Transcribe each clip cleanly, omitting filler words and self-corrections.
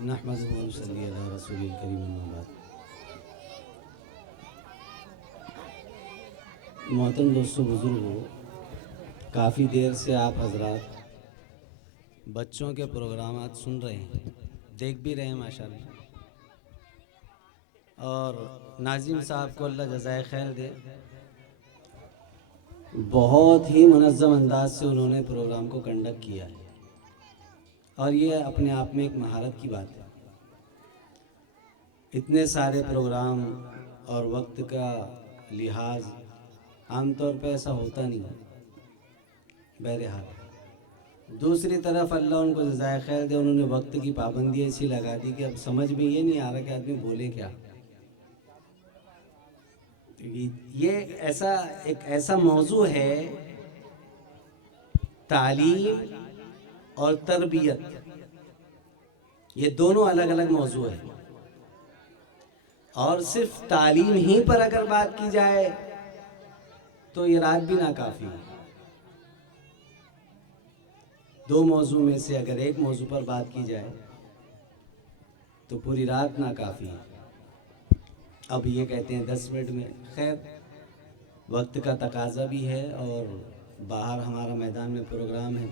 نحمدہ و نصلی علی رسول الکریم اما بعد۔ محترم دوستو بزرگو، کافی دیر سے آپ حضرات بچوں کے پروگرامات سن رہے ہیں، دیکھ بھی رہے ہیں ماشاءاللہ، اور ناظم صاحب کو اللہ جزائے خیر دے، بہت ہی منظم انداز سے انہوں نے پروگرام کو کنڈکٹ کیا ہے، اور یہ اپنے آپ میں ایک مہارت کی بات ہے۔ اتنے سارے پروگرام اور وقت کا لحاظ عام طور پہ ایسا ہوتا نہیں ہے۔ بہرحال دوسری طرف اللہ ان کو جزائے خیر دے، انہوں نے وقت کی پابندی ایسی لگا دی کہ اب سمجھ میں یہ نہیں آ رہا کہ آدمی بولے کیا۔ یہ ایک ایسا موضوع ہے، تعلیم اور تربیت، یہ دونوں الگ الگ موضوع ہیں، اور صرف تعلیم ہی پر اگر بات کی جائے تو یہ رات بھی ناکافی ہے۔ دو موضوع میں سے اگر ایک موضوع پر بات کی جائے تو پوری رات ناکافی ہے۔ اب یہ کہتے ہیں 10 منٹ میں، خیر وقت کا تقاضا بھی ہے، اور باہر ہمارا میدان میں پروگرام ہے۔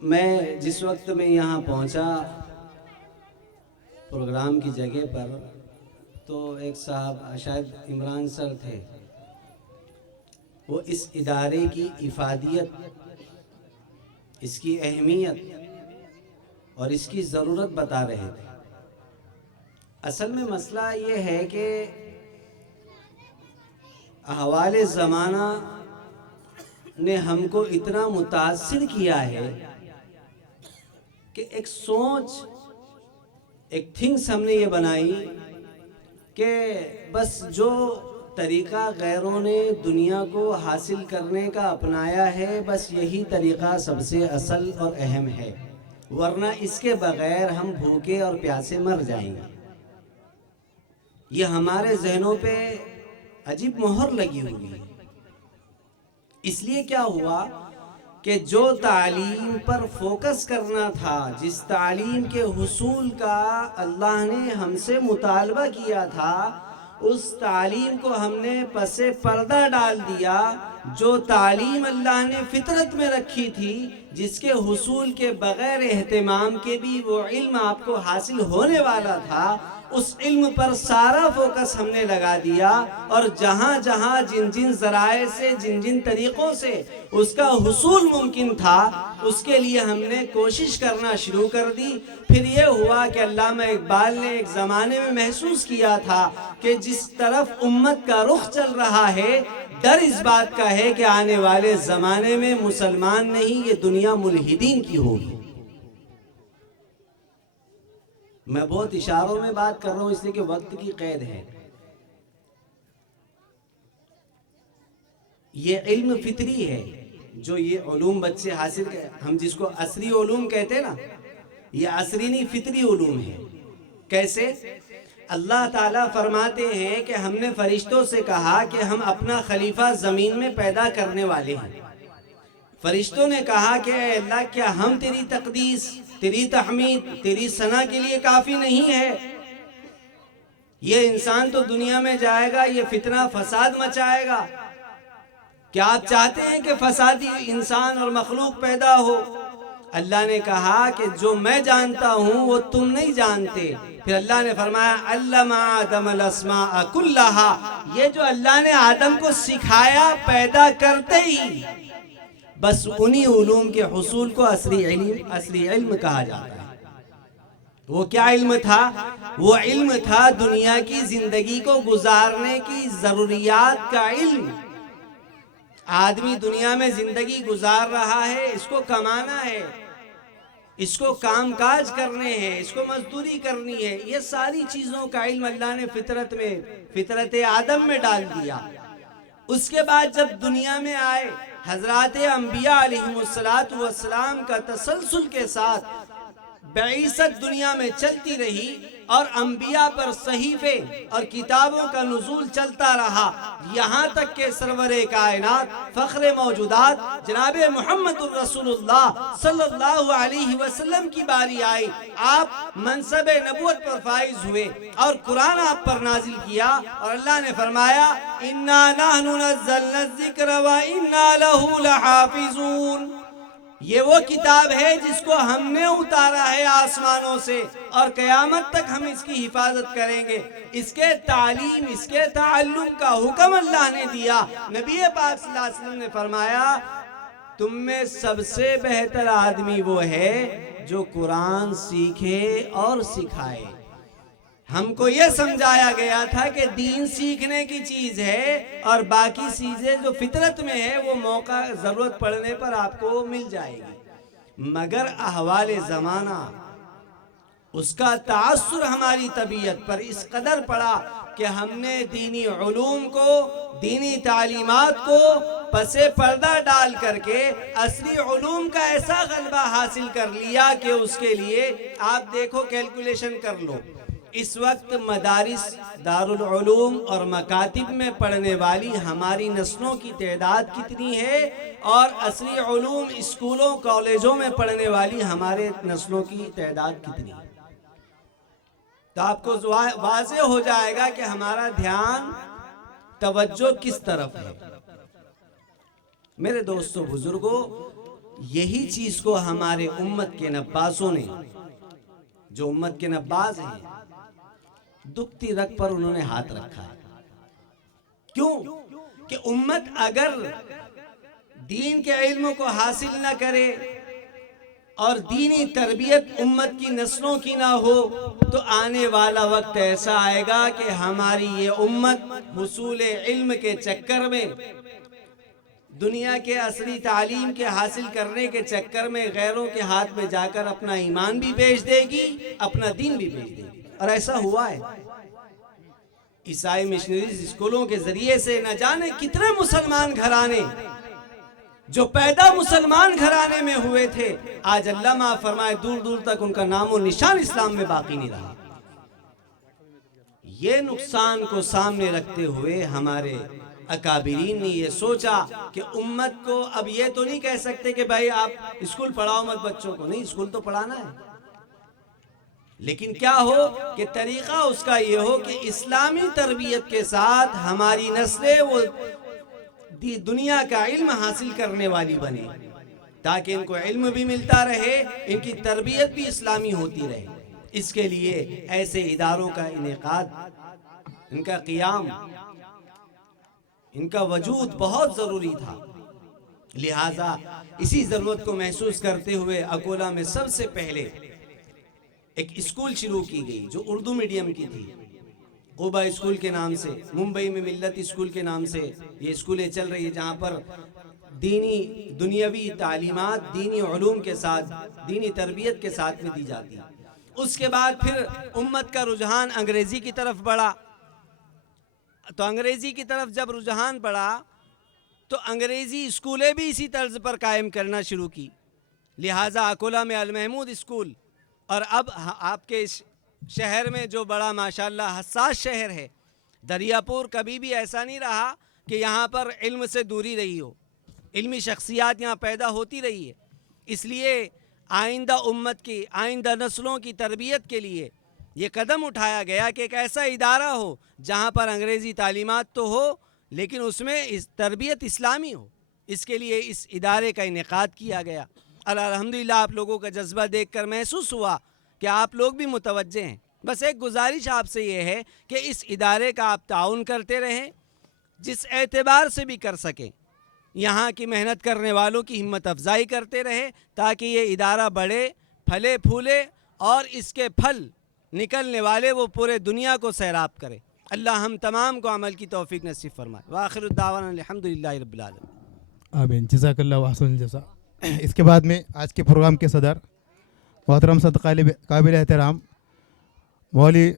میں جس وقت میں یہاں پہنچا پروگرام کی جگہ پر، تو ایک صاحب شاید عمران سر تھے، وہ اس ادارے کی افادیت، اس کی اہمیت اور اس کی ضرورت بتا رہے تھے۔ اصل میں مسئلہ یہ ہے کہ احوال زمانہ نے ہم کو اتنا متاثر کیا ہے کہ ایک سوچ، ایک تھنگس ہم نے یہ بنائی کہ بس جو طریقہ غیروں نے دنیا کو حاصل کرنے کا اپنایا ہے، بس یہی طریقہ سب سے اصل اور اہم ہے، ورنہ اس کے بغیر ہم بھوکے اور پیاسے مر جائیں گے۔ یہ ہمارے ذہنوں پہ عجیب مہر لگی ہوئی ہے۔ اس لیے کیا ہوا کہ جو تعلیم پر فوکس کرنا تھا، جس تعلیم کے حصول کا اللہ نے ہم سے مطالبہ کیا تھا، اس تعلیم کو ہم نے پس پردہ ڈال دیا۔ جو تعلیم اللہ نے فطرت میں رکھی تھی، جس کے حصول کے بغیر اہتمام کے بھی وہ علم آپ کو حاصل ہونے والا تھا، اس علم پر سارا فوکس ہم نے لگا دیا، اور جہاں جہاں جن جن ذرائع سے، جن جن طریقوں سے اس کا حصول ممکن تھا، اس کے لیے ہم نے کوشش کرنا شروع کر دی۔ پھر یہ ہوا کہ علامہ اقبال نے ایک زمانے میں محسوس کیا تھا کہ جس طرف امت کا رخ چل رہا ہے، ڈر اس بات کا ہے کہ آنے والے زمانے میں مسلمان نہیں، یہ دنیا ملحدین کی ہوگی۔ میں بہت اشاروں میں بات کر رہا ہوں اس لیے کہ وقت کی قید ہے۔ یہ علم فطری ہے، جو یہ علوم بچے حاصل کریں، ہم جس کو عصری علوم کہتے ہیں نا، یہ عصری نہیں، فطری علوم ہے۔ کیسے؟ اللہ تعالیٰ فرماتے ہیں کہ ہم نے فرشتوں سے کہا کہ ہم اپنا خلیفہ زمین میں پیدا کرنے والے ہیں۔ فرشتوں نے کہا کہ اے اللہ، کیا ہم تیری تقدیس، تیری تحمید، تیری ثنا کے لیے کافی نہیں ہے؟ یہ انسان تو دنیا میں جائے گا، یہ فتنہ فساد مچائے گا، کیا آپ چاہتے ہیں کہ فسادی انسان اور مخلوق پیدا ہو؟ اللہ نے کہا کہ جو میں جانتا ہوں وہ تم نہیں جانتے۔ پھر اللہ نے فرمایا علم آدم الاسماء کلہا، یہ جو اللہ نے آدم کو سکھایا پیدا کرتے ہی، بس انہی علوم کے حصول کو عصری علم کہا جاتا ہے۔ وہ کیا علم تھا؟ وہ علم تھا دنیا کی زندگی کو گزارنے کی ضروریات کا علم۔ آدمی دنیا میں زندگی گزار رہا ہے، اس کو کمانا ہے، اس کو کام کاج کرنے ہیں، اس کو مزدوری کرنی ہے، یہ ساری چیزوں کا علم اللہ نے فطرت آدم میں ڈال دیا۔ اس کے بعد جب دنیا میں آئے، حضرات انبیاء علیہ السلام کا تسلسل کے ساتھ بعیثت دنیا میں چلتی رہی اور انبیاء پر صحیفے اور کتابوں کا نزول چلتا رہا، یہاں تک کہ سرور کائنات فخر موجودات جناب محمد الرسول اللہ صلی اللہ علیہ وسلم کی باری آئی، آپ منصب نبوت پر فائز ہوئے اور قرآن آپ پر نازل کیا، اور اللہ نے فرمایا اِنَّا نَحْنُ نَزَّلْنَا الذِّكْرَ وَإِنَّا لَهُ لَحَافِظُونَ۔ یہ وہ کتاب ہے جس کو ہم نے اتارا ہے آسمانوں سے، اور قیامت تک ہم اس کی حفاظت کریں گے۔ اس کے تعلیم، اس کے تعلم کا حکم اللہ نے دیا۔ نبی پاک صلی اللہ علیہ وسلم نے فرمایا تم میں سب سے بہتر آدمی وہ ہے جو قرآن سیکھے اور سکھائے۔ ہم کو یہ سمجھایا گیا تھا کہ دین سیکھنے کی چیز ہے اور باقی چیزیں جو فطرت میں ہے وہ موقع ضرورت پڑنے پر آپ کو مل جائے گی، مگر احوال زمانہ اس کا تاثر ہماری طبیعت پر اس قدر پڑا کہ ہم نے دینی علوم کو، دینی تعلیمات کو پس پردہ ڈال کر کے اصلی علوم کا ایسا غلبہ حاصل کر لیا کہ اس کے لیے آپ دیکھو، کیلکولیشن کر لو، اس وقت مدارس، دارالعلوم اور مکاتب میں پڑھنے والی ہماری نسلوں کی تعداد کتنی ہے، اور اصلی علوم اسکولوں کالجوں میں پڑھنے والی ہمارے نسلوں کی تعداد کتنی ہے۔ تو آپ کو واضح ہو جائے گا کہ ہمارا دھیان، توجہ کس طرف ہے۔ میرے دوستو بزرگوں، یہی چیز کو ہمارے امت کے نبازوں نے، جو امت کے نباز ہیں، دکھتی رگ پر انہوں نے ہاتھ رکھا ہے۔ کیوں کہ امت اگر دین کے علم کو حاصل نہ کرے اور دینی تربیت امت کی نسلوں کی نہ ہو تو آنے والا وقت ایسا آئے گا کہ ہماری یہ امت حصول علم کے چکر میں، دنیا کے اصلی تعلیم کے حاصل کرنے کے چکر میں غیروں کے ہاتھ میں جا کر اپنا ایمان بھی بیچ دے گی، اپنا دین بھی بیچ دے گی۔ اور ایسا ہوا ہے۔ عیسائی مشنریز اسکولوں کے ذریعے سے نہ جانے کتنے مسلمان گھرانے جو پیدا مسلمان گھرانے میں ہوئے تھے، آج اللہ معاف فرمائے دور دور تک ان کا نام و نشان اسلام میں باقی نہیں رہا۔ یہ نقصان کو سامنے رکھتے ہوئے ہمارے اکابرین نے یہ سوچا کہ امت کو اب یہ تو نہیں کہہ سکتے کہ بھائی آپ اسکول پڑھاؤ مت بچوں کو، نہیں، اسکول تو پڑھانا ہے، لیکن کیا ہو کہ طریقہ اس کا یہ ہو کہ اسلامی تربیت کے ساتھ ہماری نسلیں وہ دنیا کا علم حاصل کرنے والی بنے، تاکہ ان کو علم بھی ملتا رہے، ان کی تربیت بھی اسلامی ہوتی رہے۔ اس کے لیے ایسے اداروں کا انعقاد، ان کا قیام، ان کا وجود بہت ضروری تھا۔ لہٰذا اسی ضرورت کو محسوس کرتے ہوئے اکولہ میں سب سے پہلے ایک اسکول شروع کی گئی جو اردو میڈیم کی تھی، قبا اسکول کے نام سے۔ ممبئی میں ملت اسکول کے نام سے یہ اسکولیں چل رہی ہیں، جہاں پر دینی دنیاوی تعلیمات دینی علوم کے ساتھ، دینی تربیت کے ساتھ میں دی جاتی ہے۔ اس کے بعد پھر امت کا رجحان انگریزی کی طرف بڑھا، تو انگریزی کی طرف جب رجحان بڑھا تو انگریزی اسکولیں بھی اسی طرز پر قائم کرنا شروع کی۔ لہٰذا اکولہ میں المحمود اسکول، اور اب آپ کے شہر میں جو بڑا ماشاءاللہ حساس شہر ہے دریا پور، کبھی بھی ایسا نہیں رہا کہ یہاں پر علم سے دوری رہی ہو، علمی شخصیات یہاں پیدا ہوتی رہی ہے۔ اس لیے آئندہ امت کی، آئندہ نسلوں کی تربیت کے لیے یہ قدم اٹھایا گیا کہ ایک ایسا ادارہ ہو جہاں پر انگریزی تعلیمات تو ہو لیکن اس میں تربیت اسلامی ہو۔ اس کے لیے اس ادارے کا انعقاد کیا گیا، اور الحمدللہ آپ لوگوں کا جذبہ دیکھ کر محسوس ہوا کہ آپ لوگ بھی متوجہ ہیں۔ بس ایک گزارش آپ سے یہ ہے کہ اس ادارے کا آپ تعاون کرتے رہیں، جس اعتبار سے بھی کر سکیں، یہاں کی محنت کرنے والوں کی ہمت افزائی کرتے رہیں تاکہ یہ ادارہ بڑھے، پھلے پھولے، اور اس کے پھل نکلنے والے وہ پورے دنیا کو سیراب کرے۔ اللہ ہم تمام کو عمل کی توفیق نصیب فرمائے۔ وآخر الدعوانا الحمدللہ رب العالمین۔ آمین، جزاک اللہ وحسن الجزا۔ اس کے بعد میں آج کے پروگرام کے صدر محترم صدر قابل احترام مولوی